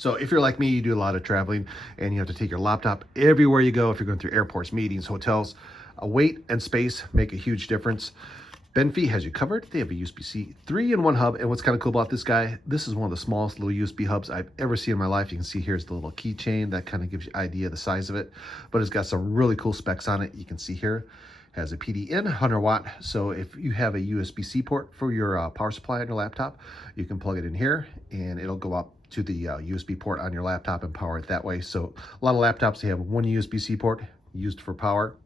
So if you're like me, you do a lot of traveling and you have to take your laptop everywhere you go. If you're going through airports, meetings, hotels, weight and space make a huge difference. Benfei has you covered. They have a USB-C 3-in-1 hub. And what's kind of cool about this guy, this is one of the smallest little USB hubs I've ever seen in my life. You can see here's the little keychain. That kind of gives you an idea of the size of it. But it's got some really cool specs on it. You can see here, has a PD-in 100 watt. So if you have a USB-C port for your power supply on your laptop, you can plug it in here and it'll go up to the USB port on your laptop and power it that way. So a lot of laptops, they have one USB-C port used for power.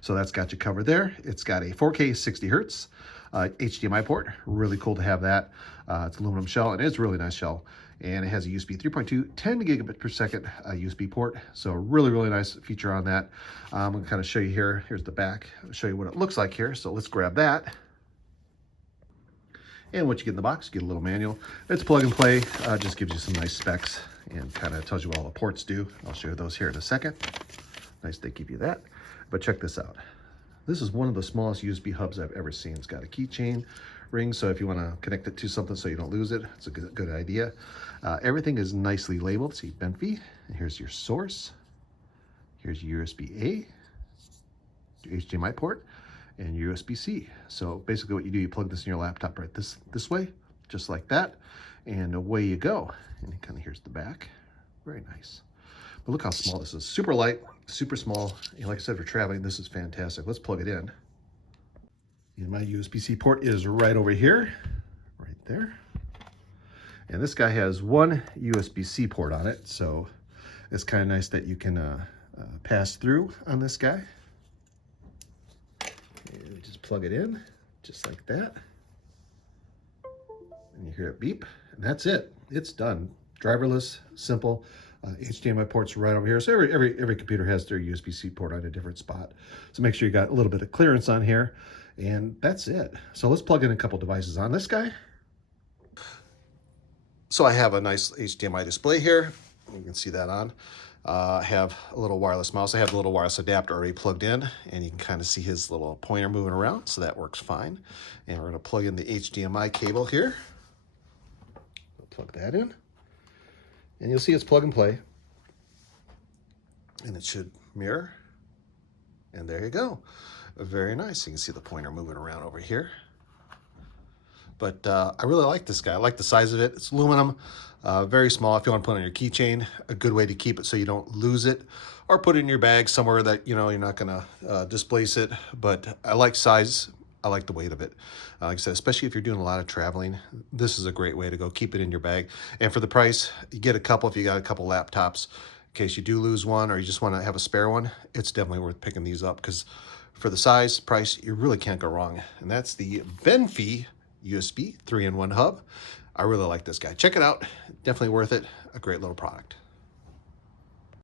So that's got you covered there. It's got a 4K 60 hertz HDMI port. Really cool to have that. It's aluminum shell and it's a really nice shell. And it has a USB 3.2 10 gigabit per second USB port. So really, really nice feature on that. I'm gonna kind of show you here. Here's the back. I'll show you what it looks like here. So let's grab that. And what you get in the box, you get a little manual. It's plug and play, just gives you some nice specs and kind of tells you what all the ports do. I'll show you those here in a second. Nice they give you that. But check this out. This is one of the smallest USB hubs I've ever seen. It's got a keychain ring, so if you want to connect it to something so you don't lose it, it's a good idea. Everything is nicely labeled. See Benfei, and here's your source. Here's USB-A, your HDMI port, and USB-C. So basically what you do, you plug this in your laptop right this way, just like that, and away you go. And kind of here's the back. Very nice. But look how small this is. Super light, super small. And like I said, for traveling, this is fantastic. Let's plug it in. And my USB-C port is right over here, right there. And this guy has one USB-C port on it, so it's kind of nice that you can pass through on this guy. And we just plug it in, just like that. And you hear it beep, and that's it. It's done. Driverless, simple. HDMI ports right over here. So every computer has their USB-C port on a different spot. So make sure you got a little bit of clearance on here. And that's it. So let's plug in a couple devices on this guy. So I have a nice HDMI display here. You can see that on. I have a little wireless mouse. I have the little wireless adapter already plugged in, and you can kind of see his little pointer moving around, so that works fine. And we're going to plug in the HDMI cable here. We'll plug that in. And you'll see it's plug and play. And it should mirror. And there you go. Very nice. You can see the pointer moving around over here. But I really like this guy. I like the size of it. It's aluminum, very small. If you want to put it on your keychain, a good way to keep it so you don't lose it, or put it in your bag somewhere that you're not going to displace it. But I like size. I like the weight of it. Like I said, especially if you're doing a lot of traveling, this is a great way to go. Keep it in your bag. And for the price, you get a couple if you got a couple laptops. In case you do lose one or you just want to have a spare one, it's definitely worth picking these up because for the size, price, you really can't go wrong. And that's the Benfei USB 3-in-1 hub. I really like this guy. Check it out. Definitely worth it. A great little product.